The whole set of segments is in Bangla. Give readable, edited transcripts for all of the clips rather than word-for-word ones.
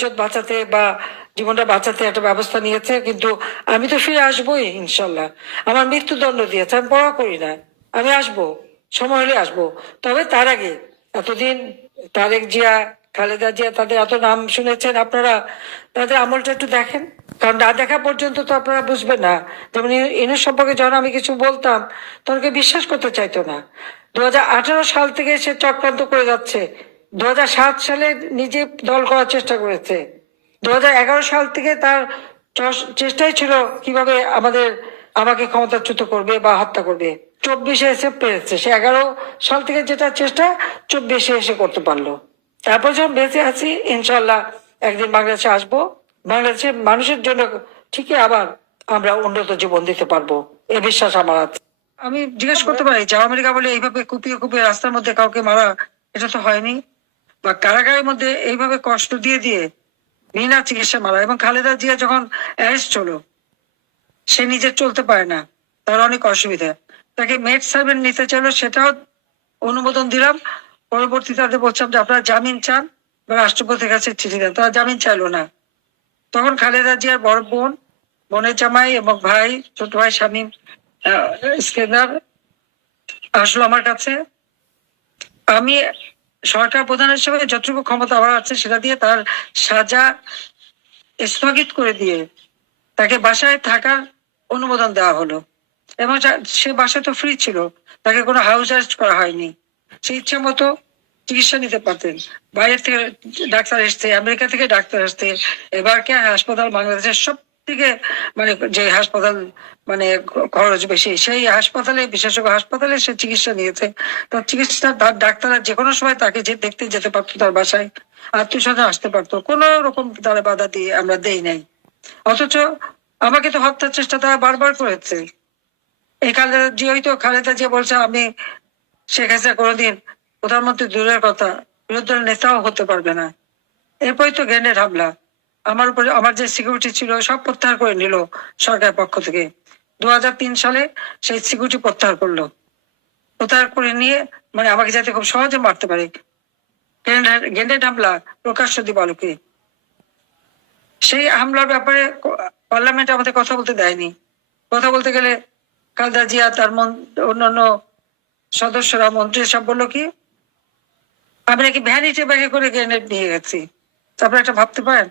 ইজ্জত বাঁচাতে বা জীবনটা বাঁচাতে একটা ব্যবস্থা নিয়েছে, কিন্তু আমি তো ফিরে আসবোই ইনশাল্লাহ। আমার মৃত্যুদণ্ড দিয়েছে, আমি পড়া করি না, আমি আসবো, সময় হলে আসবো। তবে তার আগে এতদিন তারেক জিয়া, খালেদা জিয়া, তাদের এত নাম শুনেছেন আপনারা, তাদের আমলটা একটু দেখেন। কারণ না দেখা পর্যন্ত তো আপনারা বুঝবেন না। যেমন ইনুস সম্পর্কে যখন আমি কিছু বলতাম তখন কেউ বিশ্বাস করতে চাইতো না। 2018 সাল থেকে সে চক্রান্ত করে যাচ্ছে। 2007 সালে নিজে দল করার চেষ্টা করেছে। 2011 সাল থেকে তার চেষ্টাই ছিল কিভাবে আমাকে ক্ষমতাচ্যুত করবে বা হত্যা করবে। 24-এ এসে পেরেছে। সে 11 সাল থেকে যেটা চেষ্টা 24-এ এসে করতে পারলো। তারপর যখন বেঁচে আছি, ইনশাল্লাহ একদিন বাংলাদেশে আসবো। বাংলাদেশের মানুষের জন্য ঠিকই আবার আমরা উন্নত জীবন দিতে পারবো, এ বিশ্বাস আমার আছে। আমি জিজ্ঞেস করতে পারি যে আমেরিকা বলে এইভাবে কুপিয়ে কুপিয়ে রাস্তার মধ্যে কাউকে মারা, এটা তো হয়নি। বা কারাগারের মধ্যে এইভাবে কষ্ট দিয়ে দিয়ে বিনা চিকিৎসা মারা। এবং খালেদা জিয়া যখন অ্যারেস্ট হলো, সে নিজে চলতে পারে না, তার অনেক অসুবিধা। তাকে মেড সার্ভেন্ট নিতে চাইলো, সেটাও অনুমোদন দিলাম। পরবর্তীতে তাদের বলছিলাম যে আপনারা জামিন চান বা রাষ্ট্রপতির কাছে চিঠি দেন, তারা জামিন চাইলো না। তখন খালেদা জিয়ার বড় বোন, বোনের জামাই এবং ভাই, ছোট ভাই শামীম ইস্কেন্দার আসলো আমার কাছে। আমি সরকার প্রধান হিসেবে যতটুকু ক্ষমতা আমার আছে সেটা দিয়ে তার সাজা স্থগিত করে দিয়ে তাকে বাসায় থাকার অনুমোদন দেওয়া হলো। এবং সে বাসায় তো ফ্রি ছিল, তাকে কোনো হাউস অ্যারেস্ট করা হয়নি। সে ইচ্ছা মতো চিকিৎসা নিতে পারতেন। বাইরের থেকে ডাক্তার আসতে, আমেরিকা থেকে ডাক্তার আসতে, এবার কে হাসপাতাল বাংলাদেশের সব থেকে মানে যে হাসপাতাল মানে খরচ বেশি, সেই হাসপাতালে, বিশেষজ্ঞ হাসপাতালে সে চিকিৎসা নিয়েছে। তার চিকিৎসা, তার ডাক্তাররা যে কোনো সময় তাকে যে দেখতে যেতে পারতো, তার বাসায় আত্মীয় স্বজন আসতে পারতো, কোনো রকম তারা বাধা দিয়ে আমরা দেই নাই। অথচ আমাকে তো হত্যার চেষ্টা তারা বারবার করেছে। এই খালেদা জিয়া বলছে আমি শেখ হাসিনা কোনোদিন প্রধানমন্ত্রী দূরের কথা বিরোধী দলের নেতাও হতে পারবে না। এরপরই তো গ্রেনেড হামলা, আমার উপরে, আমার যে সিকিউরিটি ছিল সব প্রত্যাহার করে নিল সরকারের পক্ষ থেকে। 2003 সালে সেই সিকিউরিটি প্রত্যাহার করে নিয়ে মানে আমাকে যাতে খুব সহজে মারতে পারে। গ্রেনেড হামলা প্রকাশ্য দিবালোকে। সেই হামলার ব্যাপারে পার্লামেন্টে আমাদের কথা বলতে দেয়নি। কথা বলতে গেলে খালেদা জিয়া, তার অন্যান্য সদস্যরা, মন্ত্রী সব বললো কি আমি নাকি ভ্যানিটি ব্যাগে করে গ্রেনেড নিয়ে গেছি। তারপরে একটা ভাবতে পারেন,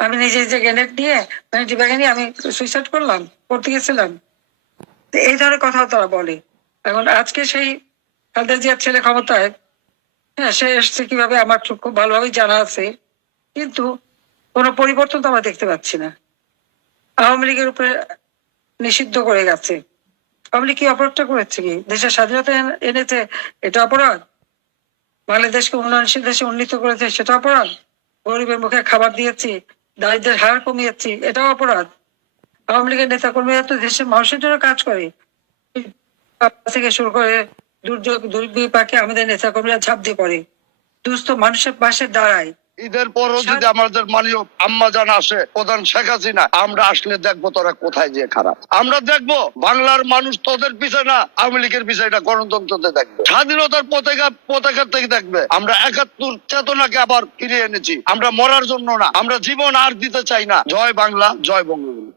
আমি নিজে যে গ্রেনেড নিয়ে ভ্যানিটি ব্যাগে নিয়ে আমি সুইসাইড করতে গেছিলাম। এই ধরনের কথাও তারা বলে। এখন আজকে সেই খালেদা জিয়ার ছেলে ক্ষমতায়, হ্যাঁ, সে এসছে কিভাবে আমার খুব ভালোভাবেই জানা আছে, কিন্তু কোনো পরিবর্তন তো আমরা দেখতে পাচ্ছি না। আওয়ামী লীগের উপরে নিষিদ্ধ করে গেছে। আওয়ামী লীগ কি অপরাধটা করেছে? কি দেশের স্বাধীনতা এনেছে, এটা অপরাধ? বাংলাদেশকে উন্নয়নশীল দেশে উন্নীত করেছে, সেটা অপরাধ? গরিবের মুখে খাবার দিয়েছি, দারিদ্রের হার কমিয়েছি, এটাও অপরাধ? আওয়ামী লীগের নেতা কর্মীরা তো দেশের মানুষের জন্য কাজ করে, থেকে শুরু করে দুর্যোগ দুর্বিপাকে আমাদের নেতা কর্মীরা ঝাঁপ দিয়ে পড়ে, দুস্থ মানুষের পাশে দাঁড়ায়। ঈদের পরও যদি আমাদের মাননীয় আম্মা জান আসে, প্রধান শেখ হাসিনা, আমরা আসলে দেখবো তোরা কোথায় যে খারাপ। আমরা দেখবো বাংলার মানুষ তোদের পিছনে না, আওয়ামী লীগের পিছনে গণতন্ত্রতে দেখবে, স্বাধীনতার পতাকা থেকে দেখবে। আমরা 71 চেতনাকে আবার ফিরিয়ে এনেছি। আমরা মরার জন্য না, আমরা জীবন আর দিতে চাই না। জয় বাংলা, জয় বঙ্গবন্ধু।